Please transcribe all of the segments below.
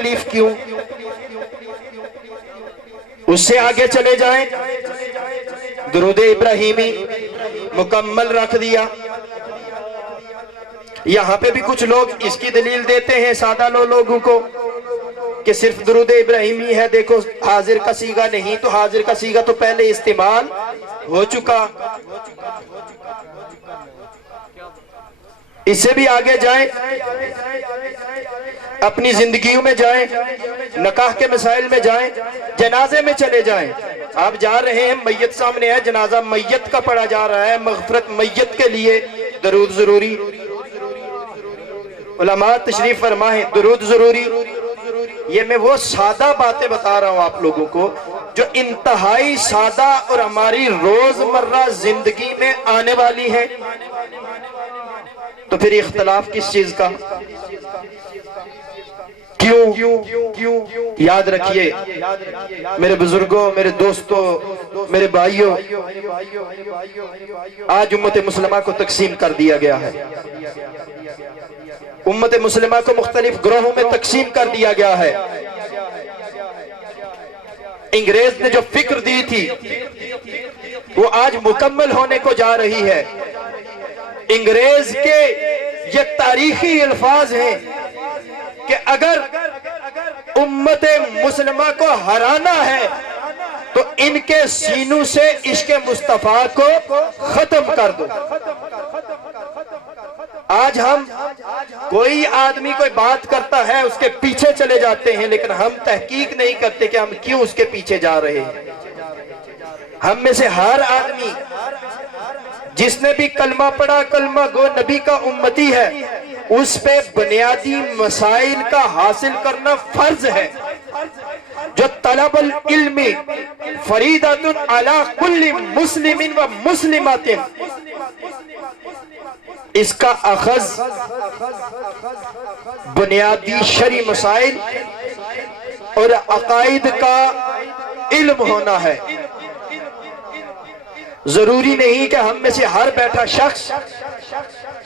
تکلیف کیوں؟ اس سے آگے چلے جائیں، درود ابراہیمی مکمل رکھ دیا۔ یہاں پہ بھی کچھ لوگ اس کی دلیل دیتے ہیں سادہ لوگوں کو کہ صرف درود ابراہیمی ہے، دیکھو حاضر کا صیغہ نہیں، تو حاضر کا صیغہ تو پہلے استعمال ہو چکا۔ اس سے بھی آگے جائیں، اپنی زندگیوں میں جائیں، نکاح کے مسائل میں جائیں، جنازے میں چلے جائیں۔ آپ جا رہے ہیں، میت سامنے ہے، جنازہ میت کا پڑھا جا رہا ہے، مغفرت میت کے لیے درود ضروری۔ علماء تشریف فرمائیں درود ضروری۔ یہ میں وہ سادہ باتیں بتا رہا ہوں آپ لوگوں کو جو انتہائی سادہ اور ہماری روزمرہ زندگی میں آنے والی ہے، تو پھر اختلاف کس چیز کا؟ کیوں؟ یاد رکھیے میرے بزرگوں، میرے دوستوں، میرے بھائیوں، آج امت مسلمہ کو تقسیم کر دیا گیا ہے، امت مسلمہ کو مختلف گروہوں میں تقسیم کر دیا گیا ہے۔ انگریز نے جو فکر دی تھی وہ آج مکمل ہونے کو جا رہی ہے۔ انگریز کے یہ تاریخی الفاظ ہیں کہ اگر امت مسلمہ کو ہرانا ہے تو ان کے سینوں سے عشق مصطفیٰ کو ختم کر دو۔ آج ہم کوئی آدمی کوئی بات کرتا ہے اس کے پیچھے چلے جاتے ہیں، لیکن ہم تحقیق نہیں کرتے کہ ہم کیوں اس کے پیچھے جا رہے ہیں۔ ہم میں سے ہر آدمی جس نے بھی کلمہ پڑھا، کلمہ گو نبی کا امتی ہے، اس پہ بنیادی مسائل کا حاصل کرنا فرض ہے۔ جو طلب العلم فریضۃ علی کل مسلم و مسلمۃ، اس کا اخذ بنیادی شرعی مسائل اور عقائد کا علم ہونا ہے۔ ضروری نہیں کہ ہم میں سے ہر بیٹھا شخص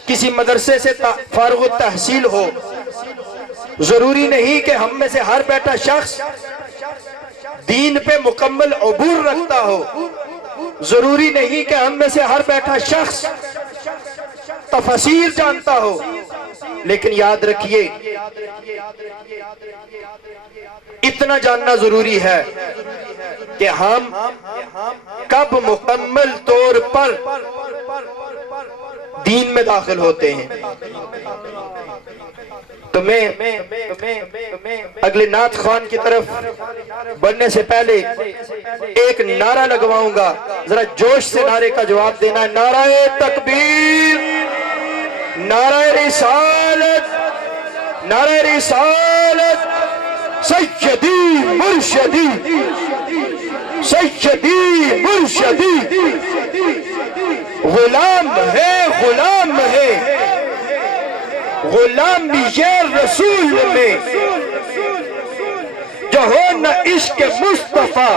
کسی مدرسے سے فارغ التحصیل ہو، ضروری نہیں کہ ہم میں سے ہر بیٹھا شخص دین پہ مکمل عبور رکھتا ہو، ضروری نہیں کہ ہم میں سے ہر بیٹھا شخص تفسیر جانتا ہو، لیکن یاد رکھیے اتنا جاننا ضروری ہے کہ ہم کب مکمل طور پر دین میں داخل ہوتے ہیں۔ تو میں اگلے نعت خوان کی طرف بڑھنے سے پہلے ایک نعرہ لگواؤں گا، ذرا جوش سے نعرے کا جواب دینا ہے۔ نعرہ تکبیر، نعرہ رسالت، نعرہ رسالت، سیدی مرشدی، سیدی مرشدی، غلام ہے، غلام ہے، غلام یہ رسول میں جو ہو نہ عشق مصطفیٰ۔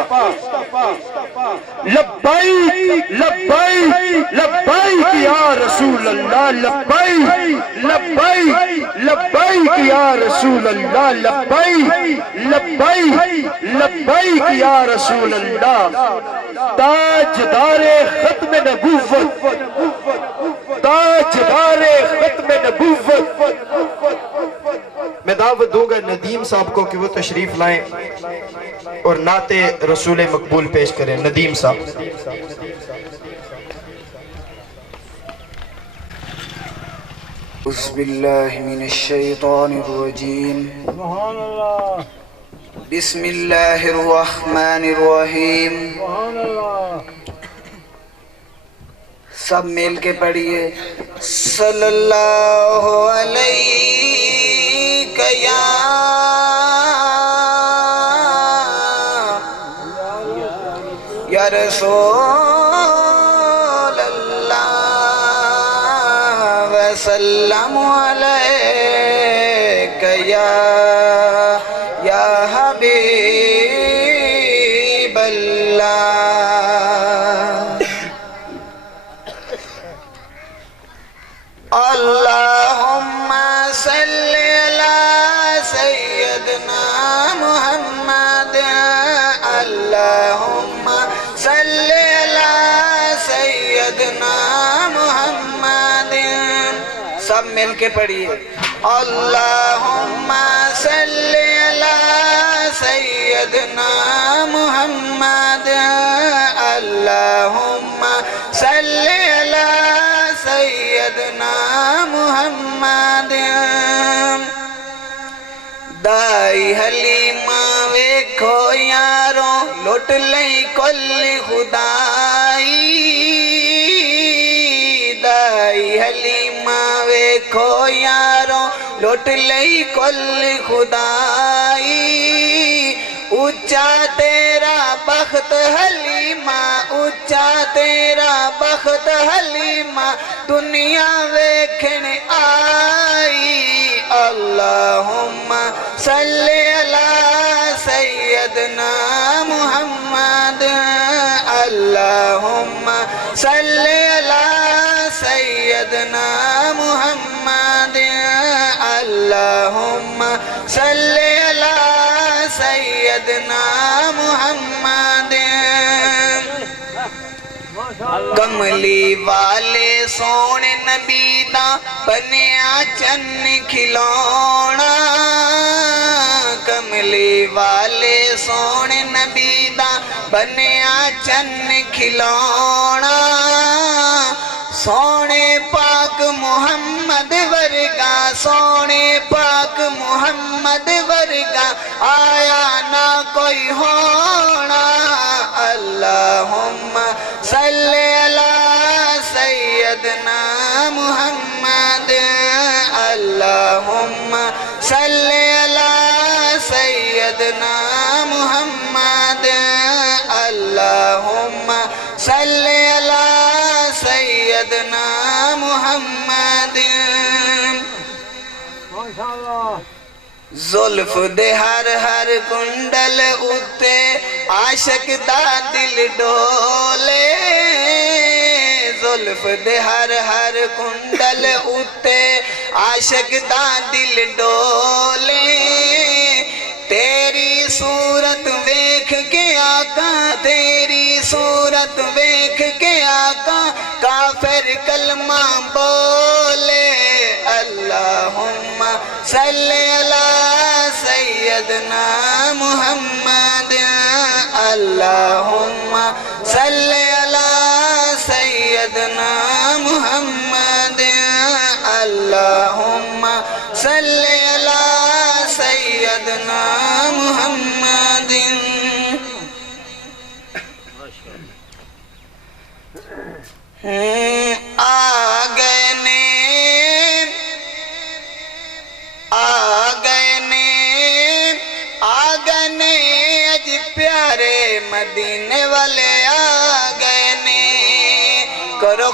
لبیک لبیک لبیک یا رسول اللہ، لبیک لبیک لبیک یا رسول اللہ، لبیک لبیک لبیک یا رسول اللہ۔ تاجدار ختم نبوت، تاجدار ختم نبوت۔ میں دعوت دوں گا ندیم صاحب کو کہ وہ تشریف لائیں اور نعت رسول مقبول پیش کریں۔ ندیم صاحب۔ اعوذ باللہ من الشیطان الرجیم، بسم اللہ الرحمن الرحیم۔ سب مل کے پڑھیے۔ صلی اللہ علیہ یا رسول اللہ وسلم علیک یا حبیب اللہ۔ اللہم صلی علی سیدنا سیدنا محمد اللہم صلی علی سیدنا محمد سب مل کے پڑھیے اللہم صلی علی سیدنا محمد اللہم صلی علی سیدنا محمد دائی حلیمہ ویکھو یاروں لٹ لئی کل خدائی دائی حلیمہ ویکھو یاروں لٹ لئی کل خدائی اچھا تیرا بخت حلیمہ اچھا تیرا بخت حلیمہ دنیا ویکھن آئی اللہم صلی علی سیدنا محمد اللہم صلی علی سیدنا محمد اللہم صلی علی سیدنا محمد کملی والے سونے نبی دا بنیا چن کھلونا کملی والے سونے نبی دا بنیا چن کھلونا سونے پاک محمد ورگا سونے پاک محمد ورگا آیا نہ کوئی ہونا اللہم صلی علی سیدنا محمد اللہم صلی علی سیدنا محمد اللہم صلی علی سیدنا محمد زلف دے ہر ہر کنڈل اتے عاشق دا دل ڈولے زلف دے ہر ہر کنڈل اتے عاشق دا دل ڈولے تیری صورت ویکھ کے آقا تیری صورت ویکھ کے آقا کافر کلمہ بولے اللہم صلی علی سیدنا محمد اللہم صلی علی سیدنا محمد اللہم صلی علی سیدنا محمد پیارے مدینے والے آگئے نے کرو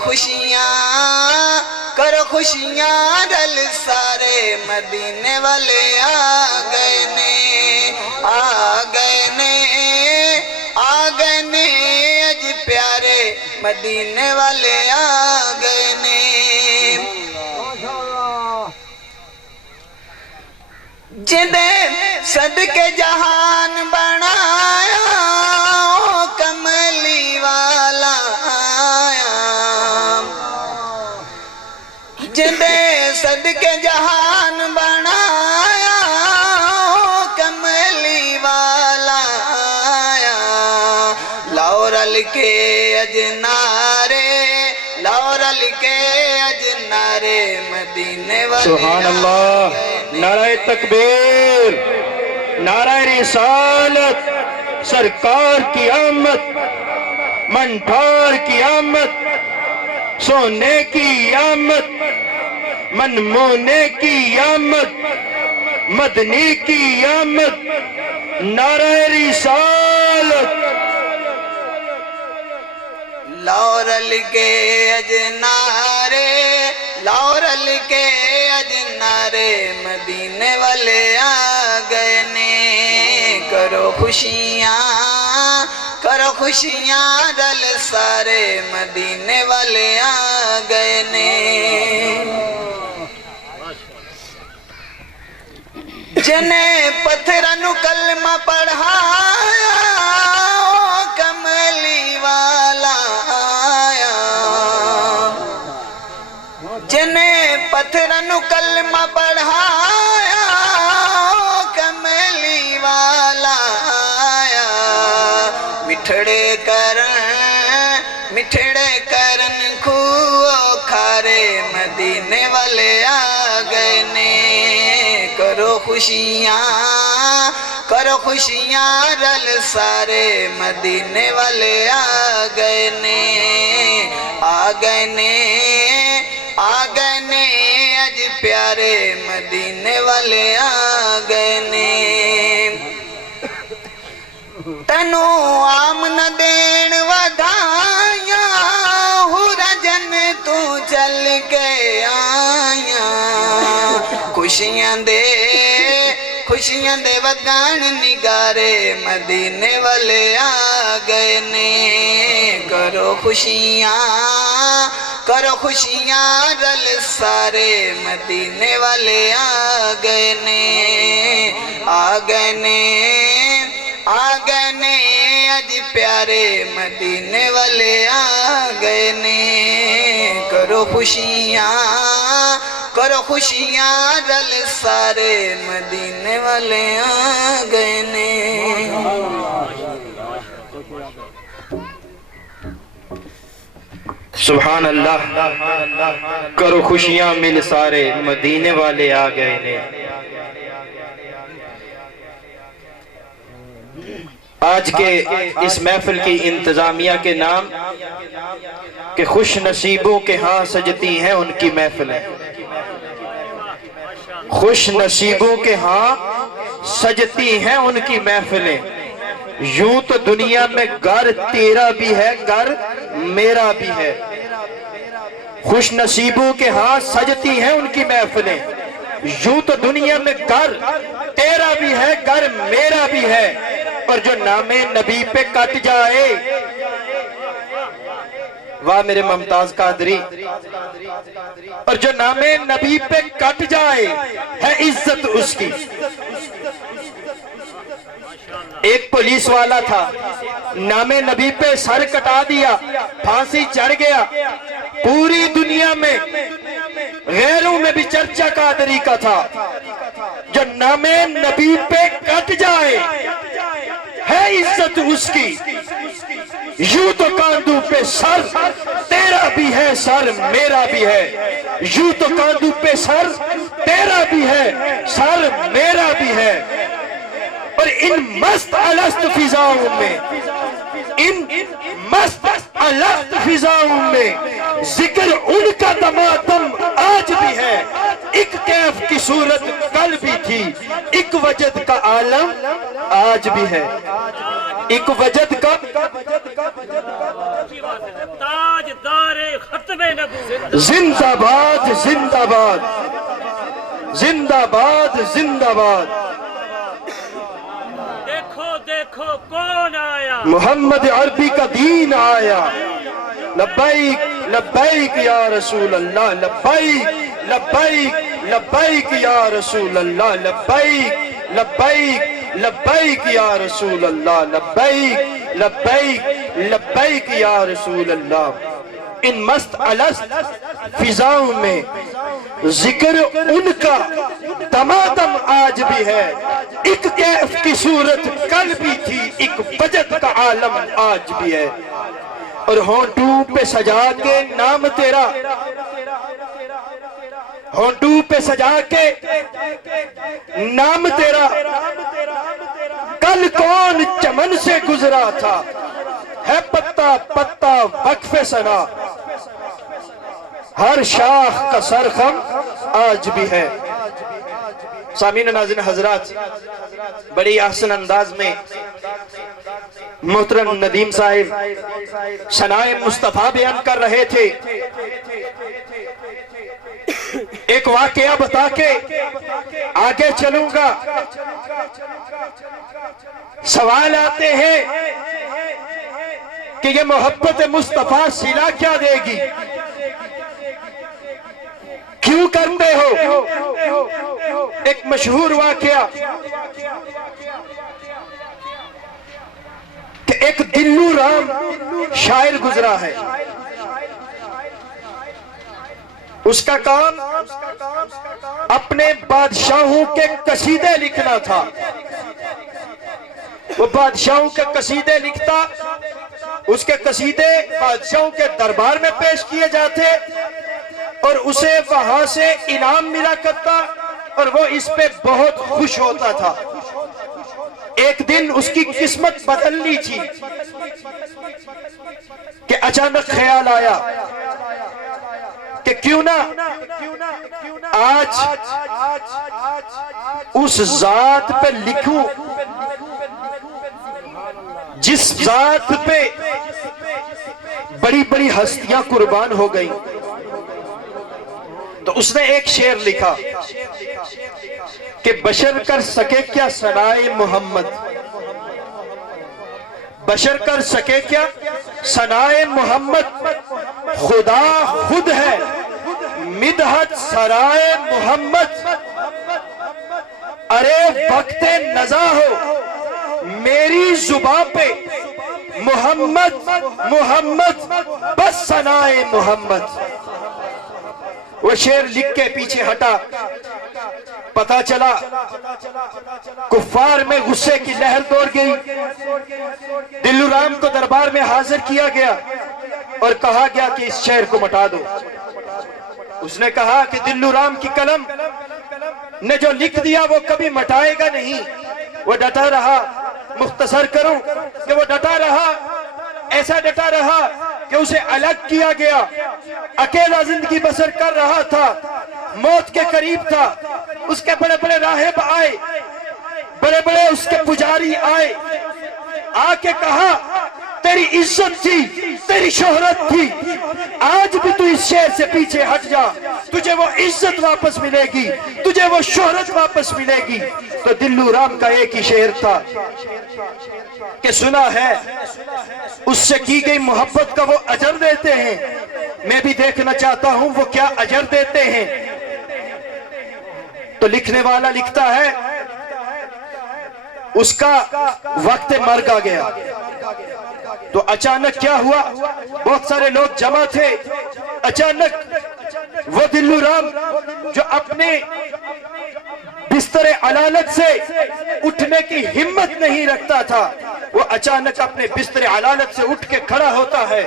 خوشیاں رل سارے مدینے والے آگئے نے اج پیارے مدینے والے آگئے نے جدے صدقے جہان بنایا کملی والا آیا جدے صدقے جہان بنایا کملی والا آیا لورل کے اجنارے لورل کے اجنارے مدینے والے سبحان اللہ نعرہ تکبیر نعرہ رسالت سرکار کی آمد منٹھار کی آمد سونے کی آمد منمونے کی آمد مدنی کی آمد نعرہ رسالت لورل کے اجنارے لورل کے اجنارے مدینے والے آگئے نے کرو خوشیاں دل سارے مدینے والے آگئے نے جنے پتھراں نو کلمہ پڑھایا کملی والا آیا جنے پتھراں نو کلمہ پڑھایا کملی والا آیا مٹھڑے کرن کھو کھارے مدینے والے آ گئے نے کرو خوشیاں رل سارے مدینے والے آ گئے نے اج پیارے مدینے والے آ گئے نے تنو آمن دین ودھائیاں ہورا جن تو چل کے آیاں خوشیاں دے وگان نگارے مدینے والے آ گئے نے کرو خوشیاں رل سارے مدینے والے آ گئے نے اج پیارے مدینے والے آ گئے نے کرو خوشیاں رل سارے مدینے والے آ گئے نے سبحان اللہ کرو خوشیاں مل سارے مدینے والے آ گئے نے آج کے اس محفل کی انتظامیہ کے نام کہ خوش نصیبوں کے ہاں سجتی ہیں ان کی محفلیں خوش نصیبوں کے ہاں سجتی ہیں ان کی محفلیں یوں تو دنیا میں گھر تیرا بھی ہے گھر میرا بھی ہے خوش نصیبوں کے ہاں سجتی ہیں ان کی محفلیں یوں تو دنیا میں گھر تیرا بھی ہے گھر میرا بھی ہے اور جو نام نبی پہ کٹ جائے واہ میرے ممتاز قادری اور جو نام نبی پہ کٹ جائے ہے عزت اس کی ایک پولیس والا تھا نام نبی پہ سر کٹا دیا پھانسی چڑھ گیا پوری دنیا میں غیروں میں بھی چرچا قادری کا تھا جو نام نبی پہ کٹ جائے ہے عزت اس کی یوں تو کاندھوں پہ سر تیرا بھی ہے سر میرا بھی ہے یوں تو کاندھوں پہ سر تیرا بھی ہے سر میرا بھی ہے اور ان مست الست فضاؤں میں ذکر ان کا دمادم آج بھی ہے ایک کیف کی صورت کل بھی تھی ایک وجد کا عالم آج بھی ہے ایک وجد کا زندہ باد زندہ باد زندہ باد زندہ باد دیکھو کون آیا محمد عربی کا دین آیا لبیک لبیک یا رسول اللہ لبیک لبیک لبیک یا رسول اللہ لبیک لبیک لبیک یا رسول اللہ لبیک لبیک لبیک یا رسول اللہ ان مست الست فضاؤں میں ذکر ان کا دمادم آج بھی ہے ایک کیف کی صورت کل بھی تھی ایک وجد کا عالم آج بھی ہے اور ہونٹوں پہ سجا کے نام تیرا ہونٹوں پہ سجا کے نام تیرا کل کون چمن سے گزرا تھا ہے پتا پتا وقف ثنا ہر شاخ کا سرخم آج بھی ہے سامعین ناظرین حضرات بڑی احسن انداز میں محترم ندیم صاحب ثنائے مصطفیٰ بیان کر رہے تھے ایک واقعہ بتا کے آگے چلوں گا سوال آتے ہیں کہ یہ محبت مصطفیٰ صلہ کیا دے گی کیوں کرتے ہو ایک مشہور واقعہ کہ ایک دلو رام شاعر گزرا ہے. اس کا کام اپنے بادشاہوں کے قصیدے لکھنا تھا. وہ بادشاہوں کے قصیدے لکھتا، اس کے قصیدے بادشاہوں کے دربار میں پیش کیے جاتے اور اسے وہاں سے انعام ملا کرتا اور وہ اس پہ بہت خوش ہوتا تھا. ایک دن اس کی قسمت بدلنی تھی کہ اچانک خیال آیا کہ کیوں نہ آج اس ذات پہ لکھوں جس ذات پہ بڑی بڑی ہستیاں قربان ہو گئی. تو اس نے ایک شعر لکھا کہ بشر کر سکے کیا ثنائے محمد، بشر کر سکے کیا ثنائے محمد، خدا خود ہے مدحت سرائے محمد. ارے وقت نزا ہو میری زباں پہ محمد محمد بس ثنائے محمد. وہ شعر لکھ کے پیچھے ہٹا، پتا چلا کفار میں غصے کی لہر دوڑ گئی. دلو رام کو دربار میں حاضر کیا گیا اور کہا گیا کہ اس شعر کو مٹا دو. اس نے کہا کہ دلو رام کی قلم نے جو لکھ دیا وہ کبھی مٹائے گا نہیں. وہ ڈٹا رہا. مختصر کروں کہ وہ ڈٹا رہا، ایسا ڈٹا رہا کہ اسے الگ کیا گیا. اکیلا زندگی بسر کر رہا تھا، موت کے قریب تھا. اس کے بڑے بڑے راہب آئے، بڑے بڑے اس کے پجاری آئے، آ کے کہا تیری عزت تھی، تیری شہرت تھی، آج بھی تو اس شہر سے پیچھے ہٹ جا، تجھے وہ عزت واپس ملے گی، تجھے وہ شہرت واپس ملے گی. تو دلو رام کا ایک ہی شعر تھا کہ سنا ہے اس سے کی گئی محبت کا وہ اجر دیتے ہیں، میں بھی دیکھنا چاہتا ہوں وہ کیا اجر دیتے ہیں. تو لکھنے والا لکھتا ہے اس کا وقت مرگ آ گیا. تو اچانک کیا ہوا، بہت سارے لوگ جمع تھے. اچانک وہ دلو رام جو اپنے بستر علالت سے اٹھنے کی ہمت نہیں رکھتا تھا، وہ اچانک اپنے بستر علالت سے اٹھ کے کھڑا ہوتا ہے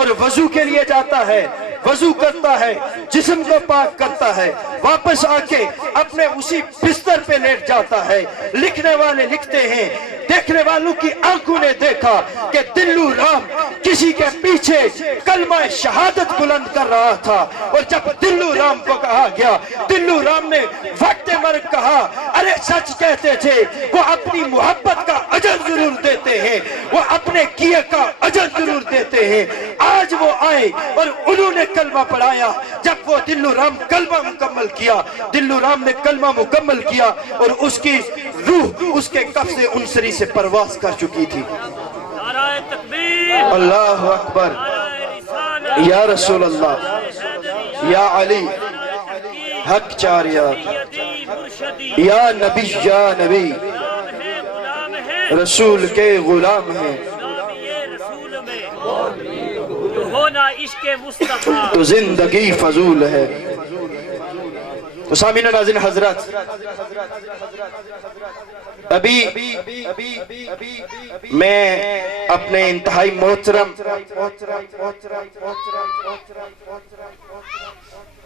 اور وضو کے لیے جاتا ہے. وضو کرتا ہے، جسم کو پاک کرتا ہے، واپس آ کے اپنے اسی بستر پہ لیٹ جاتا ہے. لکھنے والے لکھتے ہیں دیکھنے والوں کی آنکھوں نے دیکھا کہ دلو رام کسی کے پیچھے کلمہ شہادت بلند کر رہا تھا. اور جب دلو رام کو کہا گیا، دلو رام نے وقت مرگ کہا ارے سچ کہتے تھے، وہ اپنی محبت کا اجر ضرور دیتے ہیں، وہ اپنے کیے کا اجر ضرور دیتے ہیں. آج وہ آئے اور انہوں نے کلمہ پڑھایا. جب وہ دلو رام کلمہ مکمل کیا، دلو رام نے کلمہ مکمل کیا اور اس کی روح اس کے قبض انصری سے پرواز کر چکی تھی. نعرہ تکبیر، اللہ اکبر، نعرہ رسالت، یا رسول اللہ، یا علی، حق چاریات، سیدی مرشدی، یا نبی یا نبی، غلام ہے رسول کے غلام ہیں، غلامی رسول میں تو ہونا عشق مصطفیٰ. تو زندگی فضول ہے. تو سامعین ناظرین حضرات، ابھی میں اپنے انتہائی محترم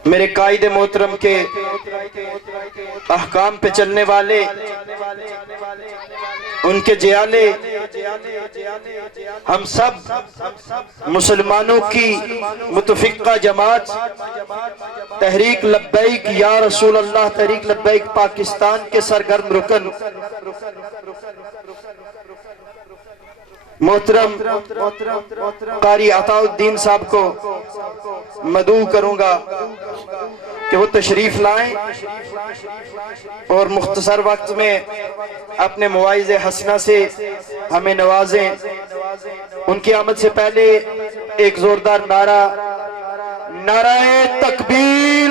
میرے قائد محترم کے احکام پہ چلنے والے، ان کے جیالے، ہم سب مسلمانوں کی متفقہ جماعت تحریک لبیک یا رسول اللہ، تحریک لبیک پاکستان کے سرگرم رکن محترم قاری عطا الدین صاحب کو مدعو کروں گا کہ وہ تشریف لائیں اور مختصر وقت میں اپنے مواعظ حسنہ سے ہمیں نوازیں. ان کی آمد سے پہلے ایک زوردار نعرہ، نعرہ تکبیر،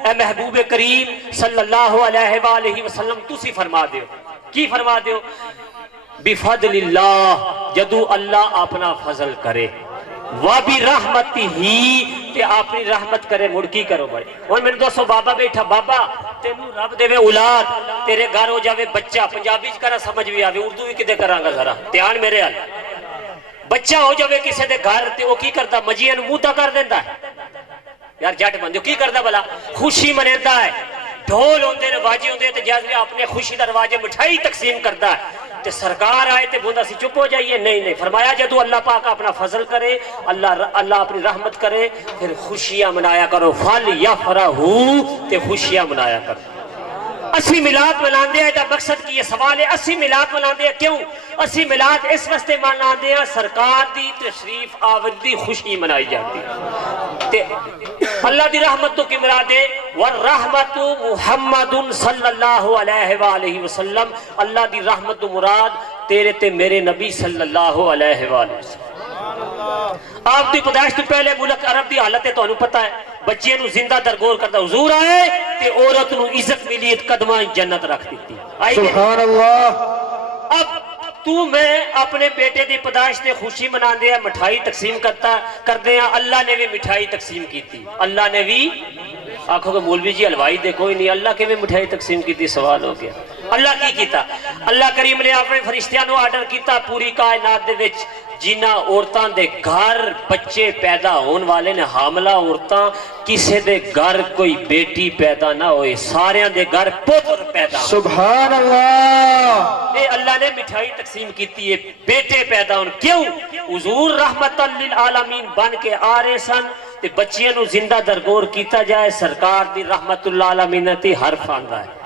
اے محبوب کریم صلی اللہ علیہ وآلہ وسلم تسی فرما دیو کی فرما دیو بفضل اللہ جدو اللہ اپنا فضل کرے وَبِرَحْمَتِهِ تے اپنی رحمت کرے مڑکی کرو بھائی اور میرے دوستو بابا بیٹھا بابا تینو رب دے اولاد تیرے گھر ہو جاوے بچہ پنجابی کرا سمجھ بھی آوے اردو بھی کدے کرانگا ذرا دھیان میرے حال بچہ ہو جاوے کسی دے گھر تے وہ کی کرتا مجیئن موتا کر دیندہ ہے یار جٹ بندیو کی کرتا بلا خوشی منیندہ ہے ڈھول ہوندے رواجی ہوندے تے جازوی اپنے خوشی دا رواجے مٹھائی تقسیم کرتا ہے تے سرکار آئے تے بندہ سی چپ ہو جائیے نہیں فرمایا جدو اللہ پاک اپنا فضل کرے اللہ اپنی رحمت کرے پھر خوشیاں منایا کرو فَلْيَفْرَحُوا تے خوشیاں منایا کرو اسی ملاد مناندے ہیں تا مقصد کی یہ سوال ہے اسی ملاد مناندے ہیں کیوں اسی ملاد اس واسطے مناندے ہیں سرکار دی تشریف آوردی خوشی منائی جاتی تے اللہ دی رحمت تو کی مراد ہے والرحمت محمد صلی اللہ علیہ وآلہ وسلم اللہ دی رحمت مراد تیرے تے میرے نبی صلی اللہ علیہ وآلہ وسلم آپ دی پیدائش تو پہلے ملک عرب دی حالت ہے تو انہوں پتہ ہے بچے نو زندہ درگور کرتا حضور آئے تے عورت نو عزت ملی قدمہ جنت رکھ دیتی سبحان اللہ اب تو میں اپنے بیٹے دی پیدائش نے خوشی منا دیا مٹھائی تقسیم کر دیا اللہ نے بھی مٹھائی تقسیم کی تھی اللہ نے بھی آنکھوں کہ مولوی جی حلوائی دیکھو ہی نہیں اللہ کے بھی مٹھائی تقسیم کی تھی سوال ہو گیا اللہ کی کیتا اللہ کریم نے اپنے فرشتیاں نو آرڈر کیتا پوری کائنات دے وچ جنہ عورتاں دے گھر بچے پیدا ہون والے نے حاملہ عورتاں کسے دے گھر کوئی بیٹی پیدا نہ ہوئے ساریاں دے گھر پتر پیدا سبحان اللہ اے اللہ نے مٹھائی تقسیم کیتی ہے بیٹے پیدا ہون کیوں حضور رحمت للعالمین بن کے آ رہے سن تے بچیاں نو زندہ درگور کیتا جائے سرکار دی رحمت للعالمین تے حرف آندا ہے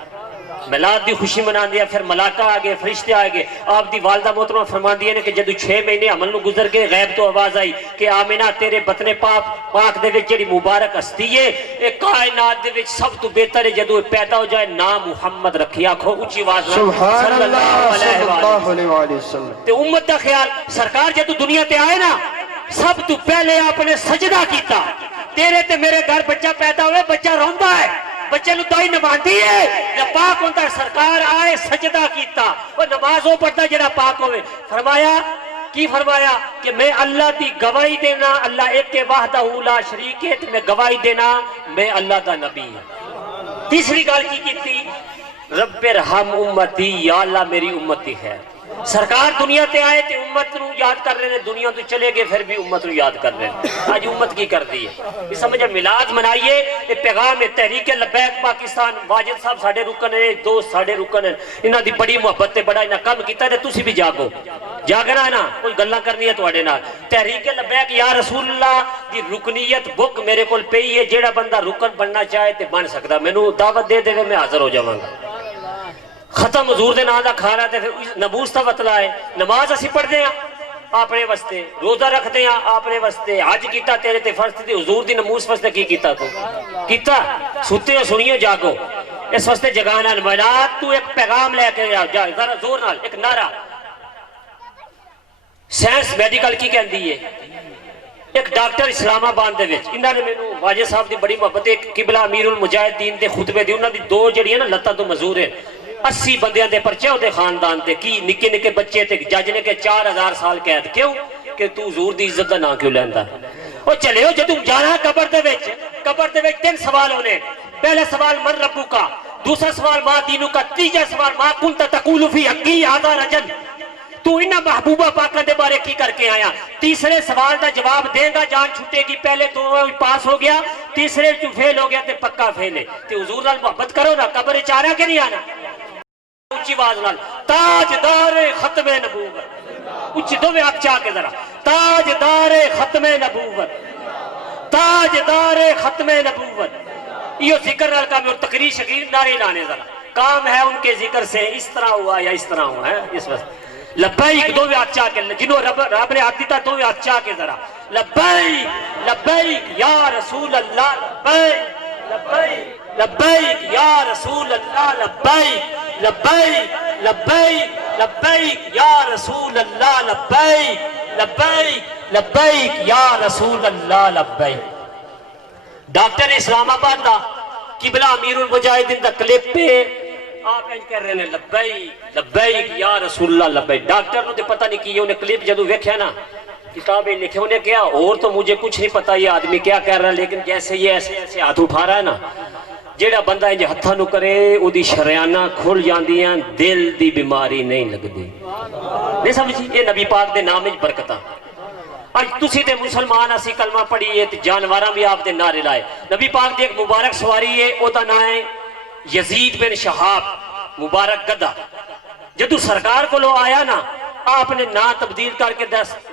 ملاد دی خوشی منا دیا پھر ملاقہ آگے فرشتے آگے آپ دی والدہ محترمہ فرمان دیا نے کہ جدو 6 مہینے عمل نو گزر گئے غیب تو آواز آئی کہ آمینہ تیرے بطن پاک دے وچ جڑی مبارک ہستی ہے ایک کائنات دے وچ سب تو بہتر ہے جدو پیدا ہو جائے نام محمد رکھی آنکھو اونچی آواز سبحان اللہ صلی اللہ علیہ وسلم تے امت دا خیال سرکار جدو دنیا تے آئے نا سب تو پہلے آپ نے سجدہ کیتا تیرے تے میرے گھر بچہ پیدا ہوئے بچہ روندا ہے بچے نو دائی نماندی ہے جب پاک ہوتا سرکار آئے سجدہ کیتا وہ نمازوں پڑھتا جڑا پاک ہوئے فرمایا کی فرمایا کہ میں اللہ دی گواہی دینا اللہ ایک کے وحدہ لا شریک ہے میں گواہی دینا میں اللہ دا نبی ہوں تیسری گال کی تھی رب ارحم امتی یا اللہ میری امتی ہے سرکار دنیا تے آئے تے امت نو یاد کر رہے ہیں دنیا تو چلے گئے پھر بھی امت نو یاد کر رہے ہیں آج امت کی کر دی ہے یہ سمجھے ملاد منائیے یہ پیغام ہے تحریک لبیک پاکستان واجد صاحب ساڑھے رکن ہے دوست ساڑھے رکن ہے انہاں دی بڑی محبت تے بڑا انہاں کم کیتا ہے تسی بھی جاگو جاگنا ہے نا کوئی گلہ کرنی ہے توڑے نال تحریک لبیک یا رسول اللہ دی رکنیت بک میرے کول پئی ہے جیڑا بندہ رکن بننا چاہے تے بن سکتا میں نو دعوت دے دے میں حاضر ہو جاواں گا ختم حضور دے نام دا کھا رہا تھے پھر نبوس تا بتلا ہے نماز اسی پڑھ دے ہیں اپنے واسطے روزہ رکھ دے ہیں اپنے واسطے حج کیتا تیرے تے فرض تھی حضور دی نموس واسطے کی کیتا تو کیتا سوتے ہو سنیے جاگو اس واسطے جگانا ملاد تو ایک پیغام لے کے جا ذرا زور نال ایک نعرہ سائنس میڈیکل کی کہندی ہے ایک ڈاکٹر اسلام آباد دے وچ انہاں نے مینوں واجد صاحب دی بڑی محبت ہے قبلہ امیر المجاہدین دے خطبے دی انہاں دی دو جڑیاں نا لتاں تو مزور ہیں 80 بندیاں دے پرچے ہوتے خاندان دے کی نکے نکے بچے تے جج نے کہ 4000 سال قید کیوں کہ تو حضور دی عزت دا نام کیوں لیندا او چلے ہو جدوں جانا قبر دے وچ 3 سوال ہونے پہلا سوال من ربو کا دوسرا سوال ما دینو کا تیسرا سوال ما کنت تقول فی حقی ھذا رجل تو انہاں محبوبہ پاکاں دے بارے کی کر کے آیا تیسرے سوال دا جواب دیں گا جان چھوٹے گی پہلے تو پاس ہو گیا تیسرے جو فیل ہو گیا تے پکا فیل ہے تے حضور نال محبت کرو نا قبر وچ آنا کہ نہیں آنا اونچی آواز نال تاجدار ختم نبوت اونچی دو میں آپ چاہ کے ذرا تاجدار ختم نبوت تاجدار ختم نبوت یہ ذکر نال کام اور تقریر شکیر نعرے لانے ذرا کام ہے ان کے ذکر سے اس طرح ہوا یا اس طرح ہوا ہے اس وقت لبیک دو میں آپ چاہ کے جنہوں رب نے ہاتھ دیتا دو میں آپ چاہ کے ذرا لبیک لبیک یا رسول اللہ لبیک لبیک لبیک یا رسول اللہ لبیک لبیک لبیک لبیک یا رسول اللہ لبیک لبیک لبیک یا رسول اللہ لبیک ڈاکٹر اسلام آباد دا قبلہ امیر المجاہدین دا کلپ پہ آپ انج کر رہے ہیں لبیک لبیک یا رسول اللہ لبیک. ڈاکٹر نے پتہ نہیں کی انہیں کلپ جدو ویکھیا نا کتابیں لکھے انہیں کیا اور تو مجھے کچھ نہیں پتا یہ آدمی کیا کر رہا ہے لیکن جیسے یہ ایسے ایسے ہاتھ اٹھا رہا ہے نا جیڑا بندہ انج ہتھاں نو کرے او دی شریانہ کھل جاندیاں دل دی بیماری نہیں لگدی. نہیں سمجھی یہ نبی پاک دے نام وچ برکتاں. اج تسی تے مسلمان اسی کلمہ پڑھیے تے جانوراں بھی آپ دے نعرے لائے. نبی پاک دی ایک مبارک سواری ہے او دا نام ہے یزید بن شہاب مبارک گدھا. جدو سرکار کو لو آیا نا آپ نے نا تبدیل کر کے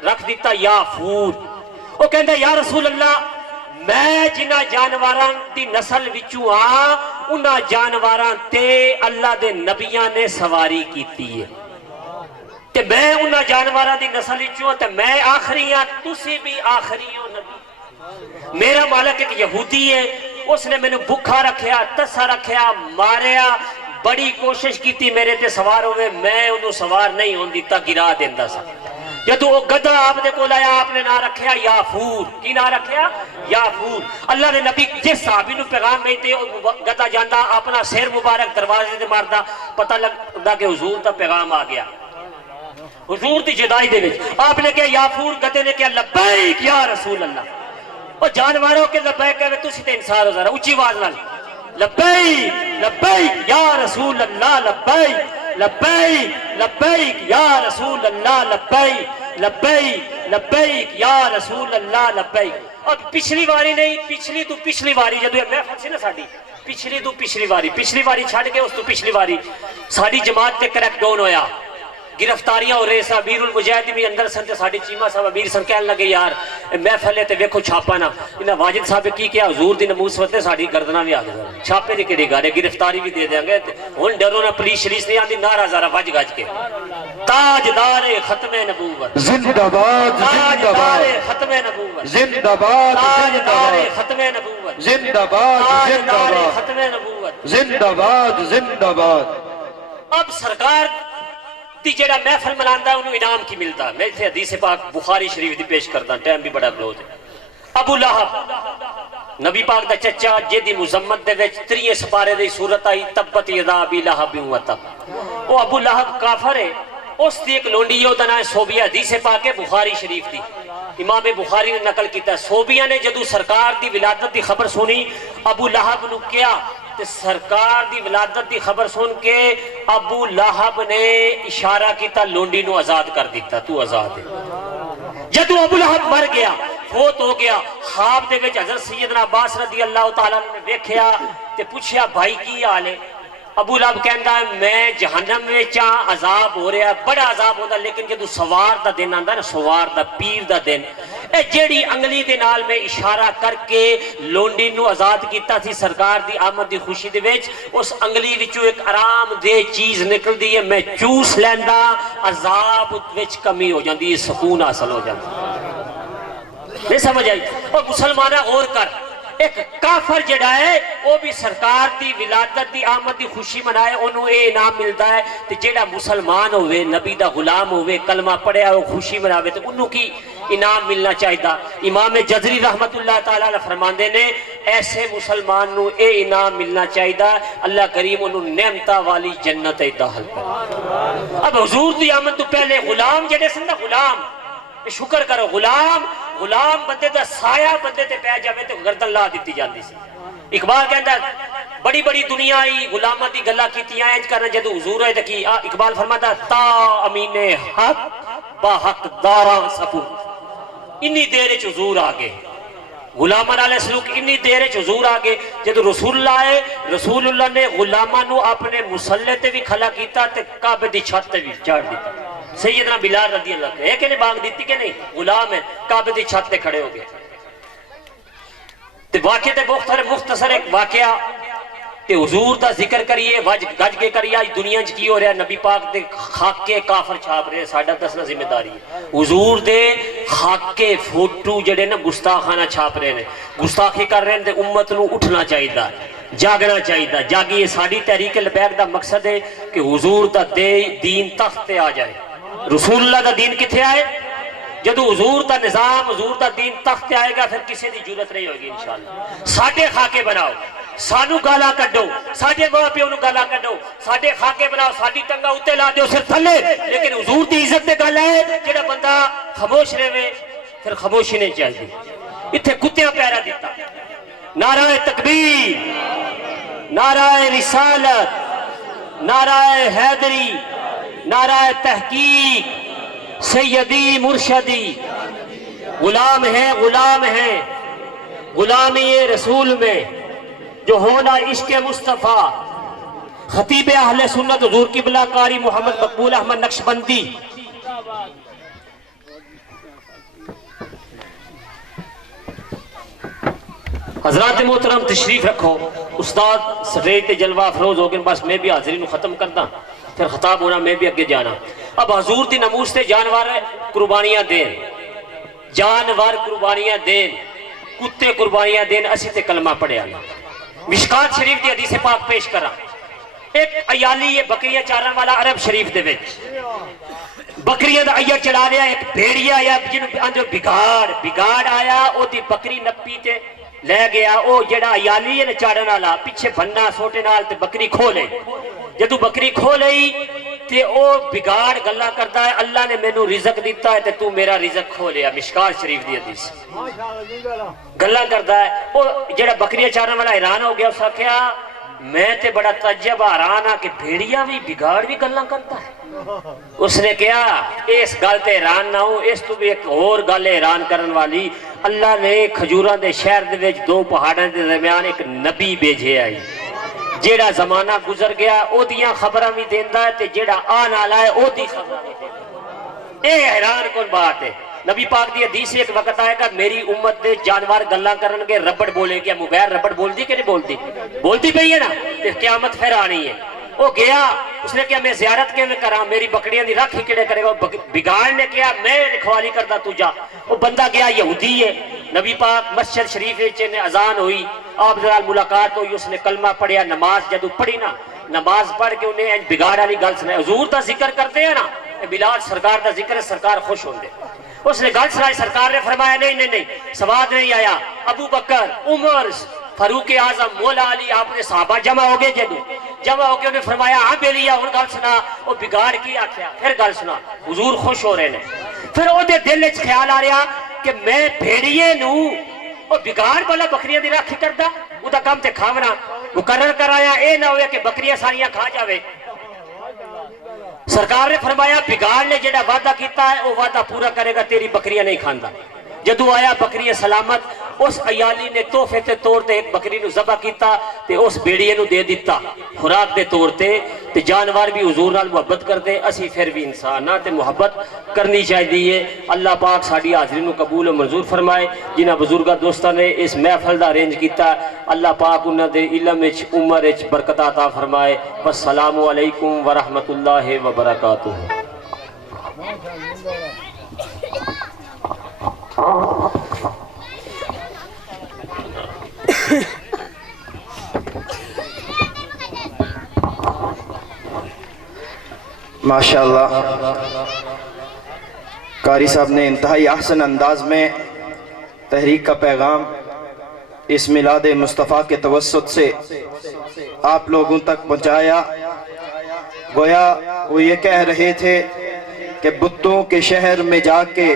رکھ دیتا یافور. وہ کہندا یا رسول اللہ میں جنہ جانوراں دی نسل وچوں انہاں جانوراں تے اللہ دے نبیاں نے سواری کیتی ہے تے میں انہاں جانوراں دی نسل وچوں تے میں آخری ہاں تسی بھی آخری ہو نبی. میرا مالک ایک یہودی ہے اس نے مینوں بھکھا رکھیا تسا رکھیا ماریا بڑی کوشش کیتی میرے تے سوار ہوئے میں انہوں سوار نہیں ہون دیتا گرا دیندا سا. جدو وہ گدھا آپ دے کول آیا آپ نے نہ رکھیا یافور. کی نہ رکھیا یافور. اللہ نے نبی جس صحابی نو پیغام بھیجتے گدھا جاندا اپنا سر مبارک دروازے تے ماردا پتہ لگدا کہ حضور دا پیغام آ گیا حضور دی جدائی دے وچ. آپ نے کہا یافور گدھے نے کہا لبیک یا رسول اللہ. وہ جانوروں کے لبیک کہے تسی تے انسان ہو ذرا اونچی آواز نال لبیک لبیک یا رسول اللہ لبیک لبیک لبیک یا رسول اللہ لبیک لبیک لبیک یا رسول اللہ لبیک. اب پچھلی واری نہیں پچھلی تو پچھلی واری جدو یہ محفل سی نا ساڈی پچھلی تو پچھلی واری چھڈ کے اس تو پچھلی واری ساری جماعت تے کریک ڈاؤن ہویا گرفتاریاں ہو رہے سا. امیر المجاہدین بھی اندر سن تے ساڈے چیمہ صاحب امیر سن کہنے لگے یار محفل ہے تے ویکھو چھاپا نا. انہاں واجد صاحب کی کیا حضور دی نموز وتے ساڈی گردناں بھی آ گئے چھاپے دی کیڑی گل ہے گرفتاری بھی دے دیں گے. ہن ڈرو نہ پولیس شریف نہیں آندی نعرہ زارا وج گج کے تاجدار ختم نبوت زندہ باد زندہ باد ختم نبوت زندہ باد تاجدار ختم نبوت زندہ باد زندہ تاجدار باد ختم نبوت زندہ باد زندہ باد. اب سرکار دی جڑا محفل ملاندا ہے انہوں انعام کی ملتا ہے. میں اتنے حدیث پاک بخاری شریف دی پیش کرتا ٹائم بھی بڑا کلوز ہے. ابو لہب نبی پاک دا چچا جدی مزمت دے وچ 3 سپارے دی صورت آئی تبت یدا ابی لہب و تب. وہ ابو لہب کافر ہے اس دی ایک لونڈی ہے دا نام صوبیہ حدیث پاک ہے بخاری شریف دی امام بخاری نے نقل کیتا ہے. صوبیہ نے جدو سرکار دی ولادت دی خبر سنی ابو لہب نو کیا تے سرکار دی ولادت دی خبر سن کے ابو لہب نے اشارہ کیتا لونڈی نو آزاد کر دیتا تو آزاد ہے. جدو ابو لہب مر گیا فوت ہو گیا خواب دے وچ حضرت سیدنا عباس رضی اللہ تعالیٰ نے ویکھیا تے پوچھیا بھائی کی حال ہے. ابو لہب کہندا ہے میں جہنم وچ عذاب ہو رہا بڑا عذاب ہوندا لیکن جدو سوار دا دن آندا نا سوار دا پیر دا دن اے جیڑی انگلی دے نال میں اشارہ کر کے لونڈی نو آزاد کیتا تھی سرکار دی آمد دی خوشی دے وچ اس انگلی وچوں ایک آرام دہ چیز نکل دی ہے میں چوس لیندا عذاب وچ کمی ہو جاندی ہے سکون حاصل ہو جاندا. نہیں سمجھ آئی. اور مسلمانہ غور کر ایک کافر جڑا ہے وہ بھی سرکار دی ولادت دی آمد دی خوشی منائے انہوں اے انعام ملتا ہے تے جڑا مسلمان ہوئے نبی دا غلام ہوئے کلمہ پڑھیا وہ خوشی مناوے تے انہوں کی انعام ملنا چاہیے. امام جزری رحمت اللہ تعالیٰ فرماندے نے ایسے مسلمان نو اے انعام ملنا چاہیے اللہ کریم انہوں نعمتہ والی جنت داخل کر. اب حضور دی آمد تو پہلے غلام جڑے سن نا غلام شکر کرو غلام بندے دا سایہ بندے تے پہ جاوے تے گردن لا دیتی جاندی سی. اقبال کہندا بڑی بڑی دنیا ہی غلامہ دی گلا کیتی انج کرنا جدو حضور ہوئے تے کی اقبال فرماتا تا امین حق با حق داراں سپو انی دیر وچ حضور آ گئے غلامہ علیہ سلوک انی دیر وچ حضور آ گئے. جدو رسول اللہ آئے رسول اللہ نے غلامہ نو اپنے مصلے تے بھی کھلا کیتا تے کعبے دی چھت تے بھی چڑھ دیتا. سیدنا بلال رضی اللہ عنہ ایک نے بانگ دیتی کہ نہیں غلام ہے کعبے دی چھت تے کھڑے ہو گئے. تے واقعے تے مختصر ایک واقعہ تے حضور دا ذکر کریے وج گج کے کریے آج دنیا چ کی ہو رہا نبی پاک دے خاکے کافر چھاپ رہے ساڈا دسنا ذمہ داری ہے. حضور دے خاکے فوٹو جڑے نا گستاخانہ چھاپ رہے ہیں گستاخی کر رہے ہیں تے امت نو اٹھنا چاہیے جاگنا چاہیے. جاگیے ساڈی تحریک لبیک دا مقصد ہے کہ حضور دا دین تخت تے آ جائے. رسول اللہ دا دین کتھے آئے جدو حضور دا نظام حضور دا دین تخت آئے گا پھر کسی دی جرت نہیں ہوگی انشاءاللہ. ساڈے خاکے بناؤ سانو گالا کڈو ساڈے ماں پیو نو گالا کڈو ساڈے خاکے بناؤ ساڈی ٹنگا اوتے لا دیو سر تھلے لیکن حضور دی عزت تے گل ہے جڑا بندہ خاموش رہے پھر خاموشی نہیں چاہیے. ایتھے کتیاں پیرا دیتا نعرہ تکبیر نعرہ رسالت نعرہ حیدری نعرہ تحقیق سیدی مرشدی غلام ہیں غلامی رسول میں جو ہونا عشق مصطفیٰ. خطیب اہل سنت حضور قبلہ قاری محمد مقبول احمد نقشبندی. حضرات محترم تشریف رکھو. استاد سٹیج تے جلوہ افروز ہو گئے بس میں بھی حاضری نو ختم کردا پھر خطاب ہونا میں بھی اگے جانا. اب حضور دی نموز تے جانور قربانیاں دین جانور قربانیاں دین کتے قربانیاں دین اسی تے کلمہ پڑھیا. مشکات شریف دی حدیث پاک پیش کرا. ایک ایالی یہ بکریاں چارن والا عرب شریف دے وچ بکریاں دا ایہ چلا لیا. ایک بھیڑیا آیا جنوں اندر بگاڑ آیا او دی بکری نپی تے لے گیا. او جڑا ایالی ہے چارن والا پیچھے بننا سوٹے نال تے بکری کھو لے. جدو بکری کھو لئی تے او بگاڑ گلا کرتا ہے اللہ نے مینوں رزق دیتا ہے تے تو میرا رزق کھو لیا. مشکات شریف دی حدیث گلا کرتا ہے. او جڑا بکریاں چارن والا حیران ہو گیا. اس آکھیا میں تے بڑا تعجب حیران ہاں کہ بھیڑیا بھی بگاڑ بھی گلا کرتا ہے. اس نے کہا اس گل تے حیران نہ ہو اس تو بھی ایک اور گل حیران کرن والی. اللہ نے کھجوراں دے شہر دے وچ دو پہاڑاں دے درمیان ایک نبی بھیجے آئی جیڑا زمانہ گزر گیا او دیاں خبراں بھی دیندا ہے تے جیڑا آن والا ہے او دی خبراں بھی دیندا. اے حیران کون بات ہے. نبی پاک دی حدیث ایک وقت آئے گا میری امت دے جانور گلاں کرن گے ربڑ بولے گیا. موبائل ربڑ بولدی کہ نہیں بولدی پئی ہے نا تے قیامت پھر آنی ہے. وہ گیا اس نے کہا میں زیارت کے میں کراں میری بکریاں دی راکھی کیڑے کرے گا. بگاڑ نے کہا میں رکھوالی کردا تو جا. وہ بندہ گیا یہودی ہے. نبی پاک مسجد شریف وچ اذان ہوئی آپ نال ملاقات ہوئی. اس نے کلمہ پڑھیا نماز جدو پڑھی نا نماز پڑھ کے انہیں بگاڑ والی گل سنائی. حضور دا ذکر کرتے ہیں نا بلال سرکار دا ذکر ہے سرکار خوش ہوندے. اس نے گل سنائی سرکار نے فرمایا نہیں سواد نہیں آیا. ابو بکر عمر فاروق اعظم مولا علی آپ نے صحابہ جمع ہو گئے. جمع ہو کے انہیں فرمایا ہاں بیلیا ہن گل سنا. وہ بگاڑ کی آکھیا پھر گل سنا. حضور خوش ہو رہے ہیں. پھر وہ دل وچ خیال آ رہا کہ میں بھیڑیے نو وہ بگاڑ والا بکریاں دی راکھی کردا او دا کام تے کھاونا مقرر کرایا. اے نہ ہوئے کہ بکریاں ساریاں کھا جاوے. سرکار نے فرمایا بگاڑ نے جڑا وعدہ کیتا ہے وہ وعدہ پورا کرے گا تیری بکریاں نہیں کھاندا. جدو آیا بکریاں سلامت اس ایالی نے تحفے تے طور تے ایک بکری نو ذبح کیتا تے اس بیڑیے نو دے دیتا خوراک دے طور تے جانور بھی حضور نال محبت کرتے. اسی پھر بھی انسان تے محبت کرنی چاہیے. اللہ پاک ساڈی حاضری نو قبول و منظور فرمائے. جنہاں بزرگاں دوستاں نے اس محفل دا ارینج کیتا اللہ پاک انہاں دے علم وچ عمر وچ برکت عطا فرمائے. والسلام علیکم ورحمۃ اللہ وبرکاتہ. ماشاءاللہ قاری صاحب نے انتہائی احسن انداز میں تحریک کا پیغام اس میلاد مصطفیٰ کے توسط سے آپ لوگوں تک پہنچایا. گویا وہ یہ کہہ رہے تھے کہ بتوں کے شہر میں جا کے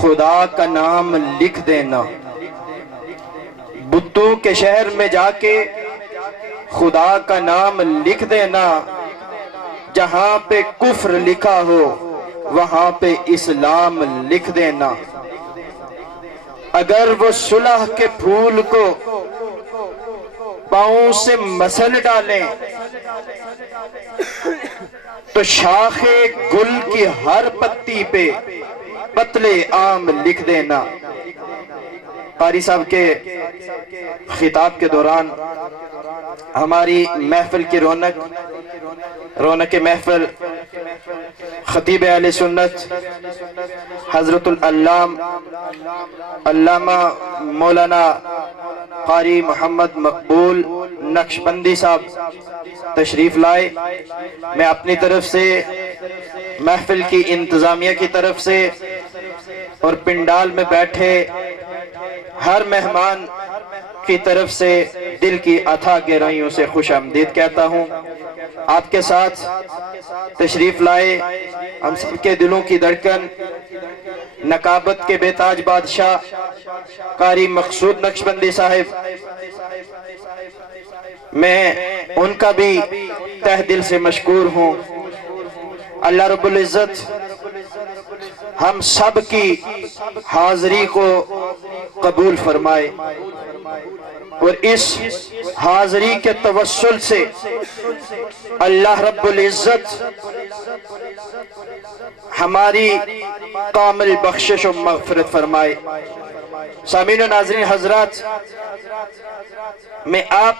خدا کا نام لکھ دینا. بتوں کے شہر میں جا کے خدا کا نام لکھ دینا. جہاں پہ کفر لکھا ہو وہاں پہ اسلام لکھ دینا. اگر وہ صلح کے پھول کو پاؤں سے مسل ڈالیں تو شاخ گل کی ہر پتی پہ پتلے آم لکھ دینا. قاری صاحب کے خطاب کے دوران ہماری محفل کی رونق محفل خطیب اہل سنت حضرت علامہ مولانا قاری محمد مقبول نقشبندی صاحب تشریف لائے. میں اپنی طرف سے محفل کی انتظامیہ کی طرف سے اور پنڈال میں بیٹھے ہر مہمان کی طرف سے دل کی اتھاہ گہرائیوں سے خوش آمدید کہتا ہوں۔ آپ کے ساتھ تشریف لائے ہم سب کے دلوں کی دھڑکن نقابت کے بے تاج بادشاہ قاری مقصود نقشبندی صاحب، میں ان کا بھی تہ دل سے مشکور ہوں۔ اللہ رب العزت ہم سب کی حاضری کو قبول فرمائے اور اس حاضری کے توسل سے اللہ رب العزت ہماری کامل بخشش و مغفرت فرمائے۔ سامعین و ناظرین حضرات، میں آپ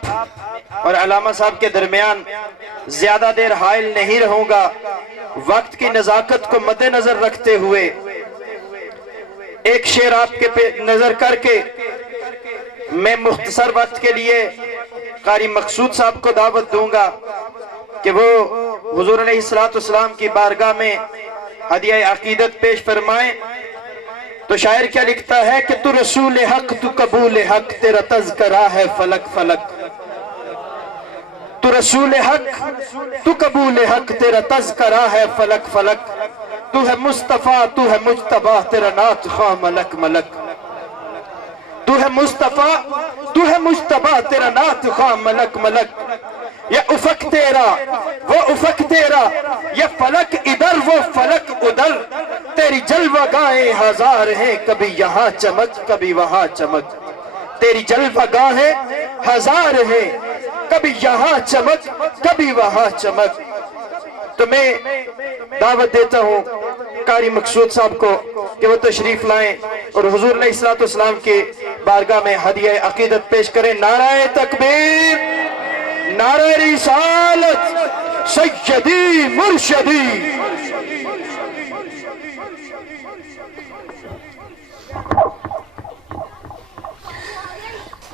اور علامہ صاحب کے درمیان زیادہ دیر حائل نہیں رہوں گا۔ وقت کی نزاکت کو مد نظر رکھتے ہوئے ایک شعر آپ کے نظر کر کے میں مختصر وقت کے لیے قاری مقصود صاحب کو دعوت دوں گا کہ وہ حضور علیہ السلام کی بارگاہ میں ہدیہ عقیدت پیش فرمائیں۔ تو شاعر کیا لکھتا ہے کہ تو رسول حق، تو قبول حق، تیرا تذکرہ ہے فلک فلک۔ تو رسول حق، تو قبول حق، تیرا تذکرہ ہے فلک فلک۔ تو ہے مصطفیٰ، تو ہے مجتبیٰ، تیرا نعت خواہ ملک ملک۔ تو ہے مصطفیٰ، تو ہے مجتبیٰ، تیرا نعت خواہ ملک ملک۔ یہ افق تیرا، وہ افق تیرا، یہ فلک ادھر، وہ فلک ادھر۔ تیری جلوہ گاہیں ہزار ہیں، کبھی یہاں چمک کبھی وہاں چمک۔ تیری جلوہ گاہیں ہزار ہیں، کبھی یہاں چمک کبھی وہاں چمک۔ تو میں دعوت دیتا ہوں قاری مقصود صاحب کو کہ وہ تشریف لائیں اور حضور علیہ السلام کی بارگاہ میں ہدیہ عقیدت پیش کریں۔ نعرہ تکبیر، نعرہ رسالت، سیدی مرشدی۔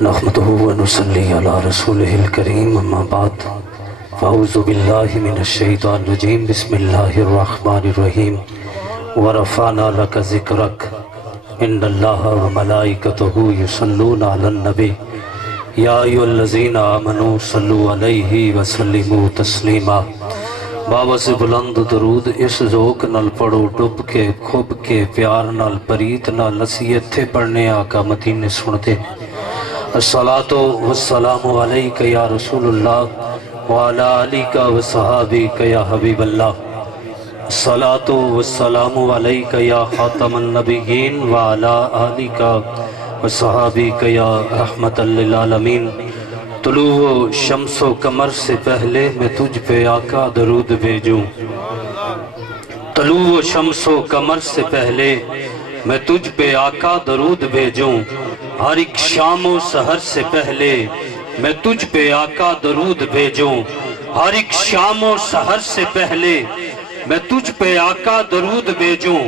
نحمده ونصلي على رسوله الكريم اما بعد فاعوذ بالله من الشيطان الرجيم بسم الله الرحمن الرحيم ورفعنا لك ذكرك ان الله وملائكته يصلون على النبي يا ايها الذين آمنوا صلوا عليه وسلموا تسليما۔ بابا سے بلند درود اس ذوق نال پڑھو، ڈب کے کھب کے پیار نال پریت نال نصیحت تھے پڑھنے آقا مدینے سنتے۔ الصلاة والسلام علیک یا رسول اللہ وعلی آلک وصحابک یا حبیب اللہ۔ الصلاة والسلام علیک یا خاتم النبیین وعلی آلک وصحابک یا رحمت للعالمین۔ طلوع شمس و قمر سے پہلے میں تجھ پہ آقا درود بھیجوں۔ طلوع شمس و قمر سے پہلے میں تجھ پہ آقا درود بھیجوں۔ ہر ایک شام و سحر سے پہلے میں تجھ پہ آقا درود بھیجوں۔ ہر ایک شام و سحر سے پہلے میں تجھ پہ آقا درود بھیجوں۔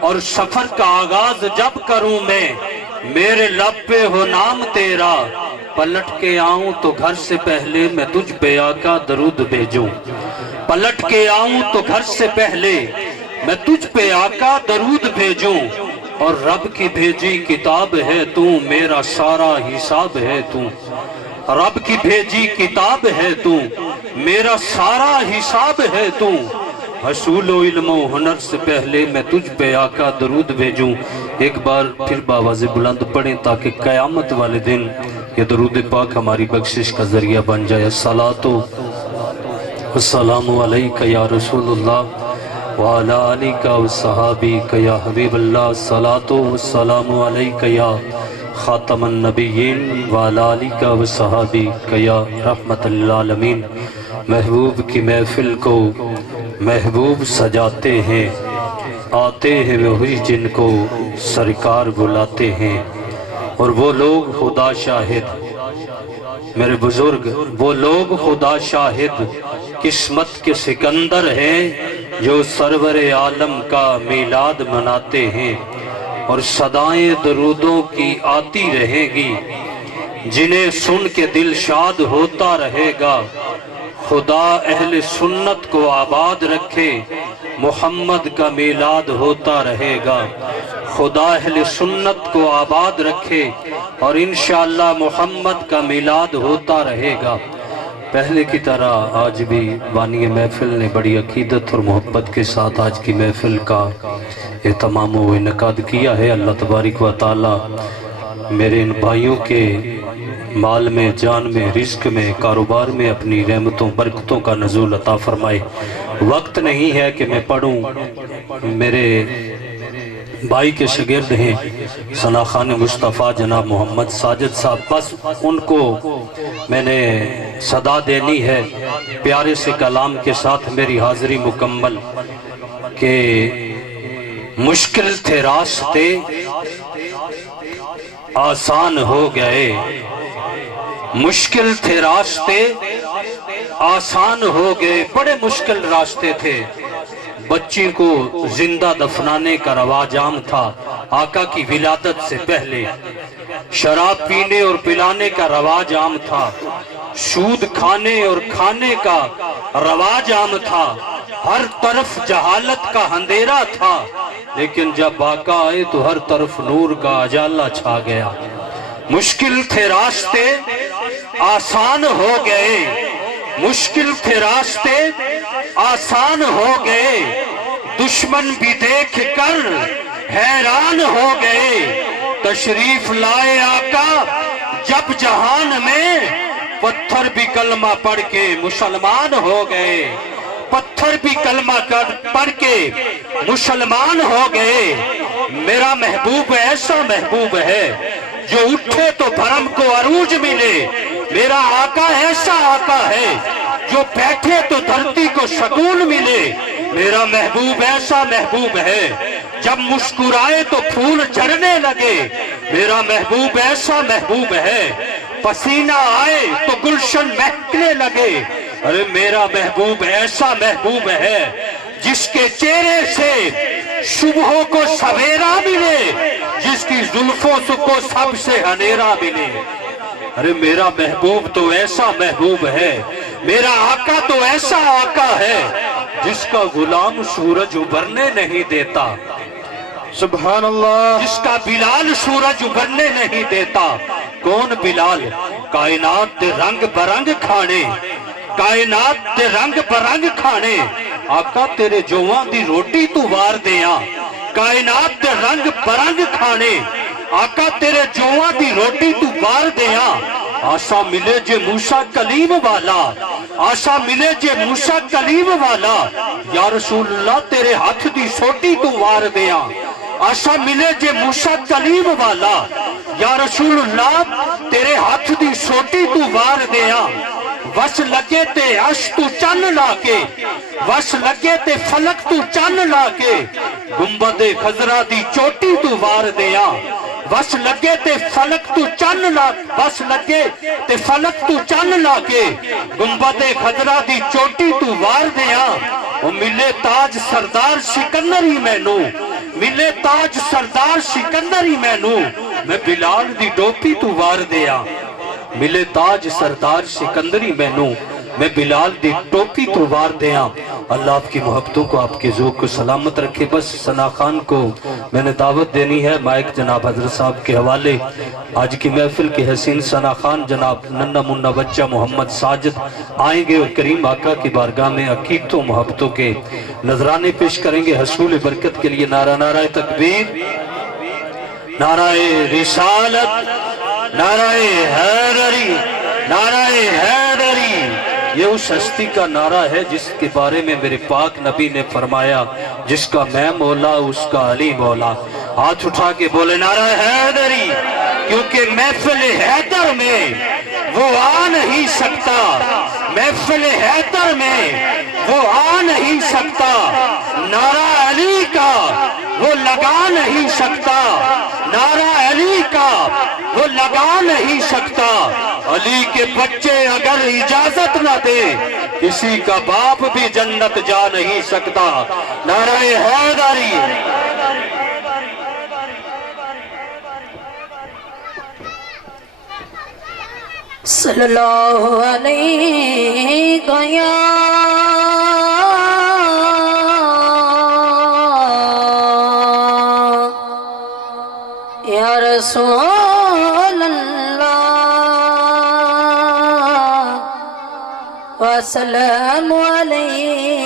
اور سفر کا آغاز جب کروں میں، میرے لب پہ ہو نام تیرا، پلٹ کے آؤں تو گھر سے پہلے میں تجھ پہ آقا درود بھیجوں۔ پلٹ کے آؤں تو گھر سے پہلے میں تجھ پہ آقا درود بھیجوں۔ اور رب کی بھیجی کتاب ہے تو، میرا سارا حساب ہے تو۔ رب کی بھیجی کتاب ہے تو، میرا سارا حساب ہے تو۔ حصول و علم و ہنر سے پہلے میں تجھ پہ آقا درود بھیجوں۔ ایک بار پھر باواز بلند پڑھیں تاکہ قیامت والے دن یہ درود پاک ہماری بخشش کا ذریعہ بن جائے۔ الصلاة والسلام علیک یا رسول اللہ وعلی آلک وصحابک یا حبیب اللہ۔ الصلاة والسلام علیک یا خاتم النبیین وعلی آلک وصحابک یا رحمت للعالمین۔ محبوب کی محفل کو محبوب سجاتے ہیں، آتے ہیں وہی جن کو سرکار بلاتے ہیں۔ اور وہ لوگ خدا شاہد، میرے بزرگ، وہ لوگ خدا شاہد قسمت کے سکندر ہیں جو سرور عالم کا میلاد مناتے ہیں۔ اور صدائیں درودوں کی آتی رہیں گی، جنہیں سن کے دل شاد ہوتا رہے گا۔ خدا اہل سنت کو آباد رکھے، محمد کا میلاد ہوتا رہے گا۔ خدا اہل سنت کو آباد رکھے اور انشاءاللہ محمد کا میلاد ہوتا رہے گا۔ پہلے کی طرح آج بھی بانی محفل نے بڑی عقیدت اور محبت کے ساتھ آج کی محفل کا اہتمام و انعقاد کیا ہے۔ اللہ تبارک و تعالی میرے ان بھائیوں کے مال میں، جان میں، رزق میں، کاروبار میں اپنی رحمتوں برکتوں کا نزول عطا فرمائے۔ وقت نہیں ہے کہ میں پڑھوں، میرے بھائی کے شاگرد ہیں ثنا خان مصطفیٰ جناب محمد ساجد صاحب، بس ان کو میں نے صدا دینی ہے پیارے سے کلام کے ساتھ میری حاضری مکمل کہ مشکل تھے راستے آسان ہو گئے، مشکل تھے راستے آسان ہو گئے، بڑے مشکل راستے تھے۔ بچی کو زندہ دفنانے کا رواج عام تھا آقا کی ولادت سے پہلے، شراب پینے اور پلانے کا رواج عام تھا، سود کھانے اور کھانے کا رواج عام تھا، ہر طرف جہالت کا اندھیرا تھا، لیکن جب آقا آئے تو ہر طرف نور کا اجالا چھا گیا۔ مشکل تھے راستے آسان ہو گئے، مشکل تھے راستے آسان ہو گئے، دشمن بھی دیکھ کر حیران ہو گئے، تشریف لائے آقا جب جہان میں، پتھر بھی کلمہ پڑھ کے مسلمان ہو گئے، پتھر بھی کلمہ پڑھ کے مسلمان ہو گئے۔ میرا محبوب ایسا محبوب ہے جو اٹھے تو بھرم کو عروج ملے، میرا آقا ایسا آقا ہے جو بیٹھے تو دھرتی کو سکون ملے، میرا محبوب ایسا محبوب ہے جب مسکرائے تو پھول جھڑنے لگے، میرا محبوب ایسا محبوب ہے پسینہ آئے تو گلشن مہکنے لگے۔ ارے میرا محبوب ایسا محبوب ہے جس کے چہرے سے صبح کو سویرا ملے، جس کی زلفوں کو سب سے اندھیرا ملے۔ ارے میرا محبوب تو ایسا محبوب ہے، میرا آقا تو ایسا آقا ہے جس کا غلام سورج ابھرنے نہیں دیتا، سبحان اللہ، جس کا بلال سورج ابھرنے نہیں دیتا۔ کون بلال؟ کائنات دے رنگ برنگ کھانے، کائنات دے رنگ برنگ کھانے، آقا تیرے جواں دی روٹی تو وار دیاں، کائنات دے رنگ برنگ کھانے، آقا تیرے جواں دی روٹی تو وار دیاں۔ آسا ملے جے موسیٰ کلیم والا، آسا ملے جے موسیٰ کلیم والا، یا رسول اللہ تیرے ہاتھ دی سوٹی تو وار دیاں۔ آسا ملے جے موسیٰ کلیم والا، یا رسول اللہ تیرے ہاتھ دی سوٹی تو وار دیاں۔ وس لگے تے عرش تو چن لا کے، وس لگے تے فلک تو چن لا کے، گنبد خضرا دی چوٹی تو وار دیاں۔ وس لگے تے فلک تو چن لا، وس لگے تے فلک تو چن لا کے، گنبد خضرا دی چوٹی تو وار دیاں۔ او ملے تاج سردار سکندری مینوں، ملے تاج سردار سکندری مینوں، میں بلال دی ٹوپی تو وار دیاں۔ ملے تاج سردار سکندری مینوں، میں بلال دی ٹوپی تو وار دیاں۔ اللہ آپ کی محبتوں کو، آپ کے ذوق کو سلامت رکھے۔ بس ثنا خان کو میں نے دعوت دینی ہے، مائک جناب حضرت صاحب کے حوالے۔ آج کی محفل کے حسین ثنا خان جناب ننھا منھا بچہ محمد ساجد آئیں گے اور کریم آقا کی بارگاہ میں عقیدتوں محبتوں کے نذرانے پیش کریں گے حصول برکت کے لیے۔ نعرہ نعرہ تکبیر، نعرہ رسالت، نعرہ حیدری، نعرہ حیدری۔ یہ اس ہستی کا نعرہ ہے جس کے بارے میں میرے پاک نبی نے فرمایا، جس کا میں مولا اس کا علی مولا۔ ہاتھ اٹھا کے بولے نعرہ حیدری، کیونکہ محفل حیدر میں وہ آ نہیں سکتا، محفل حیدر میں وہ آ نہیں سکتا، نعرہ علی کا وہ لگا نہیں سکتا، نعرہ علی کا وہ لگا نہیں سکتا۔ علی کے بچے اگر اجازت نہ دے، کسی کا باپ بھی جنت جا نہیں سکتا۔ نعرہ حیدری۔ صلی اللہ علیہ یا رسول اللہ وسلام علیک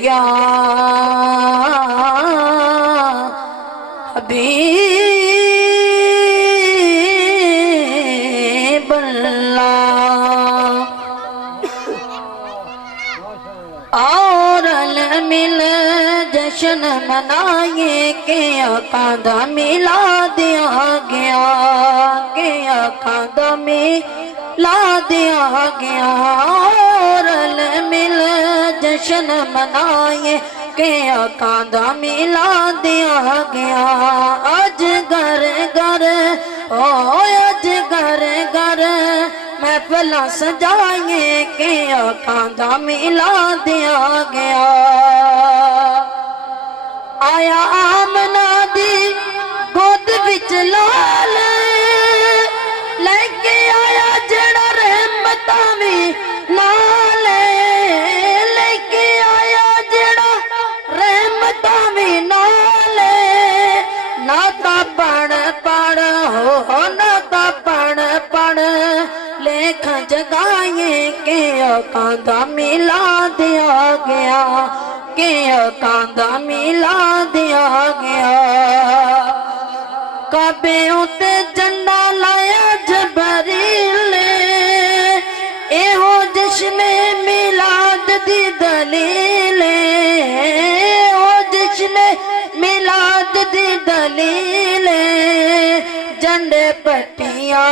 یا حبیب اللہ اور مل جشن منائے کہ آقا دا میلاد آ گیا کہ آقا دا میلاد آ گیا اور مل جشن منائے کہ آقا دا میلاد آ گیا اج گھر گھر اج گھر گھر محفل سجائے کہ آقا دا میلاد آ گیا آیا آمنہ دی گود وچ لال لے کے آیا جڑا رحمتاں وی نال لے کے آیا جڑا رحمتاں وی نال ناتا پڑھ پڑھ ہو ناتا پڑھ پڑھ لکھ جگائے کہ آقا دا میلاد آ گیا کہ آقا دا میلاد آ گیا کعبے اُتے جھنڈا لایا جبریل اے ہو جشن میلاد دی دلیل ہو جشن میلاد دی دلیل جھنڈے پٹیاں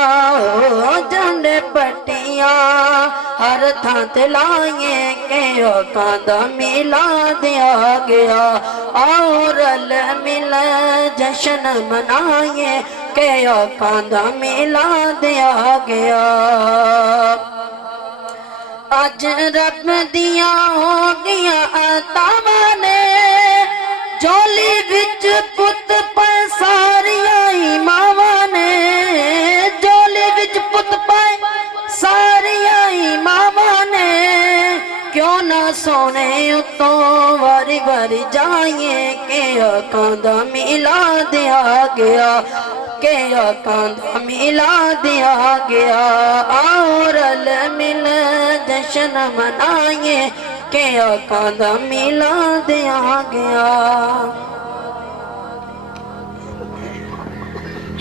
جھنڈے پٹیاں ہر تھاں تے لائیں کہ آقا دا میلاد آ گیا اور مل جشن منائیں کہ آقا دا میلاد آ گیا اج رب دیاں ہو گیا عطاواں نے جولی وچ پت پائے ساریاں ماواں نے جولی وچ پت پائے ساریاں ماواں نے کیوں نہ سونے اتوں واری واری جائیں کہ آقا دا میلاد آ گیا کہ آقا دا میلاد آ گیا اور مل جشن منائیں کہ آقا دا میلاد آ گیا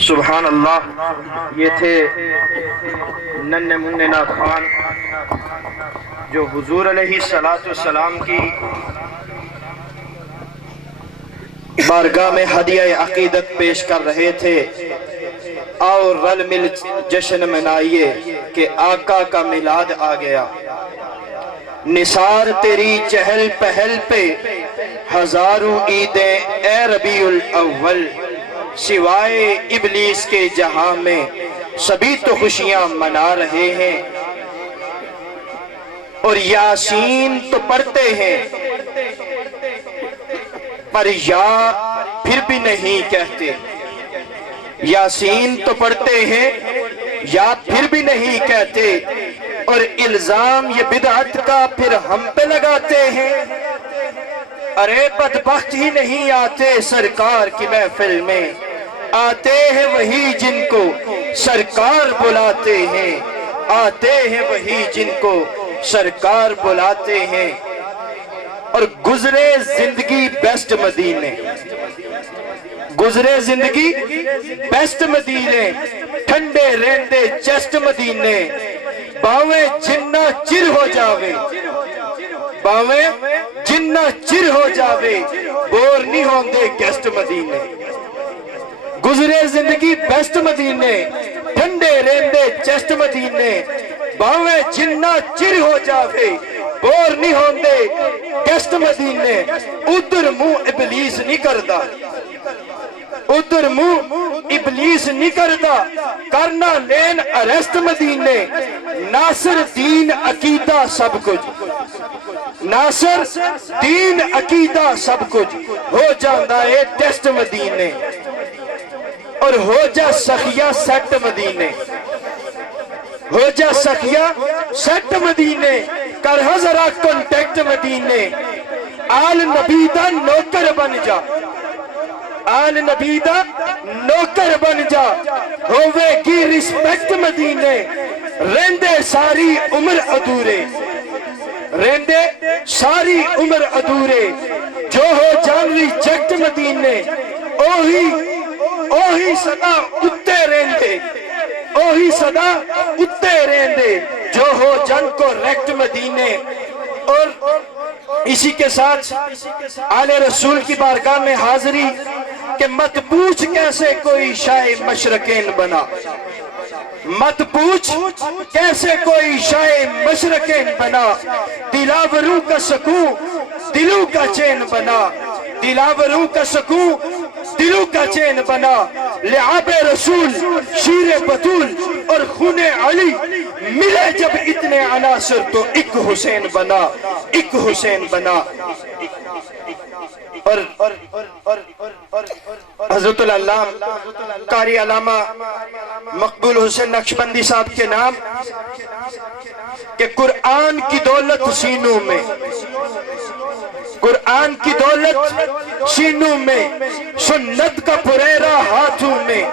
سبحان اللہ یہ تھے ننھے منھے نعت خوان جو حضور علیہ السلام کی بارگاہ میں ہدیہ عقیدت پیش کر رہے تھے اور رل مل جشن منائیے کہ آقا کا میلاد آ گیا نثار تیری چہل پہل پہ ہزاروں عیدیں اے ربیع الاول سوائے ابلیس کے جہاں میں سبھی تو خوشیاں منا رہے ہیں اور یاسین تو پڑھتے ہیں پر یا پھر بھی نہیں کہتے یاسین تو پڑھتے ہیں یا پھر بھی نہیں کہتے اور الزام یہ بدعت کا پھر ہم پہ لگاتے ہیں ارے بدبخت ہی نہیں آتے سرکار کی محفل میں آتے ہیں وہی جن کو سرکار بلاتے ہیں آتے ہیں وہی جن کو سرکار بلاتے ہیں اور گزرے زندگی بیسٹ مدینے گزرے زندگی بیسٹ مدینے ٹھنڈے رہندے چیسٹ مدینے باویں جنہ چر ہو جاوے باویں جنہ چر ہو جاوے بور نہیں ہوندے گیسٹ مدینے گزرے زندگی بیسٹ مدینے ٹھنڈے رہندے چیسٹ مدینے باویں جنہ چر ہو جاوے بور نہیں ہوندے گیسٹ مدینے ادھر منہ ابلیس نہیں کردا ادھر منہ ابلیس نہیں کردا کرنا لین اریسٹ مدینے ناصر دین عقیدہ سب کچھ ناصر دین عقیدہ سب کچھ ہو جاندہ ہے ٹیسٹ مدینے اور ہو جا سخیہ سیٹ مدینے ہو جا سخیہ سیٹ مدینے کر ہزرہ کنٹیکٹ مدینے آل نبی دا نوکر بن جا آل نبی دا نوکر بن جا ہووے کی رسپیکٹ مدینے رہندے ساری عمر ادھورے رہندے ساری عمر ادھورے جو ہو جان ریجیکٹ مدینے اوہی صدا اتے رہندے اوہی صدا اتے رہندے جو ہو جن کو ریکٹ مدینے۔ اور اسی کے ساتھ آل رسول کی بارگاہ میں حاضری کہ مت پوچھ کیسے کوئی شاہ مشرقین بنا، مت پوچھ کیسے کوئی شاہ مشرقین بنا، دلاوروں کا سکون دلوں کا چین بنا، دلاوروں کا سکون دلوں کا چین بنا، لعاب رسول شیر بطول اور خون علی ملے جب اتنے عناصر تو ایک حسین بنا، ایک حسین بنا۔ اور حضرت العلامہ قاری علامہ مقبول حسین نقشبندی صاحب کے نام کہ قرآن کی دولت سینوں میں، قرآن کی دولت سینوں میں، سنت کا پریرا ہاتھوں میں،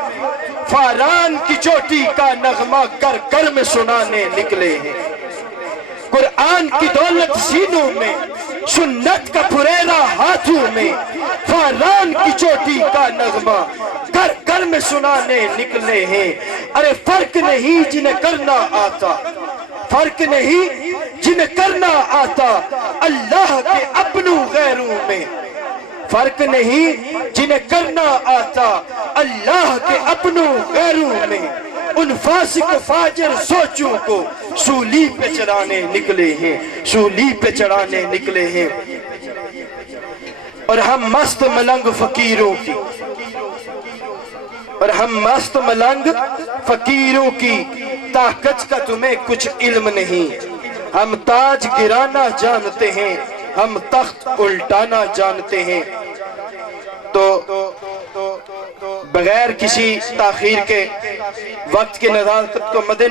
فاران کی چوٹی کا نغمہ کر کر میں سنانے نکلے ہیں۔ قرآن کی دولت سینوں میں، سنت کا پریرا ہاتھوں میں، فاران کی چوٹی کا نغمہ کر کر میں سنانے نکلے ہیں۔ ارے فرق نہیں جنہیں کرنا آتا، فرق نہیں جنہیں کرنا آتا اللہ کے اپنوں غیروں میں، فرق نہیں جنہیں کرنا آتا اللہ کے اپنوں غیروں میں، ان فاسق فاجر سوچوں کو سولی پہ چڑھانے نکلے ہیں، سولی پہ چڑھانے نکلے ہیں۔ اور ہم مست ملنگ فقیروں کی، اور ہم مست ملنگ فقیروں کی طاقت کا تمہیں کچھ علم نہیں، ہم تاج گرانا جانتے ہیں، ہم تخت الٹانا جانتے ہیں۔ تو بغیر کسی تاخیر کے وقت کے نزاکت کو مد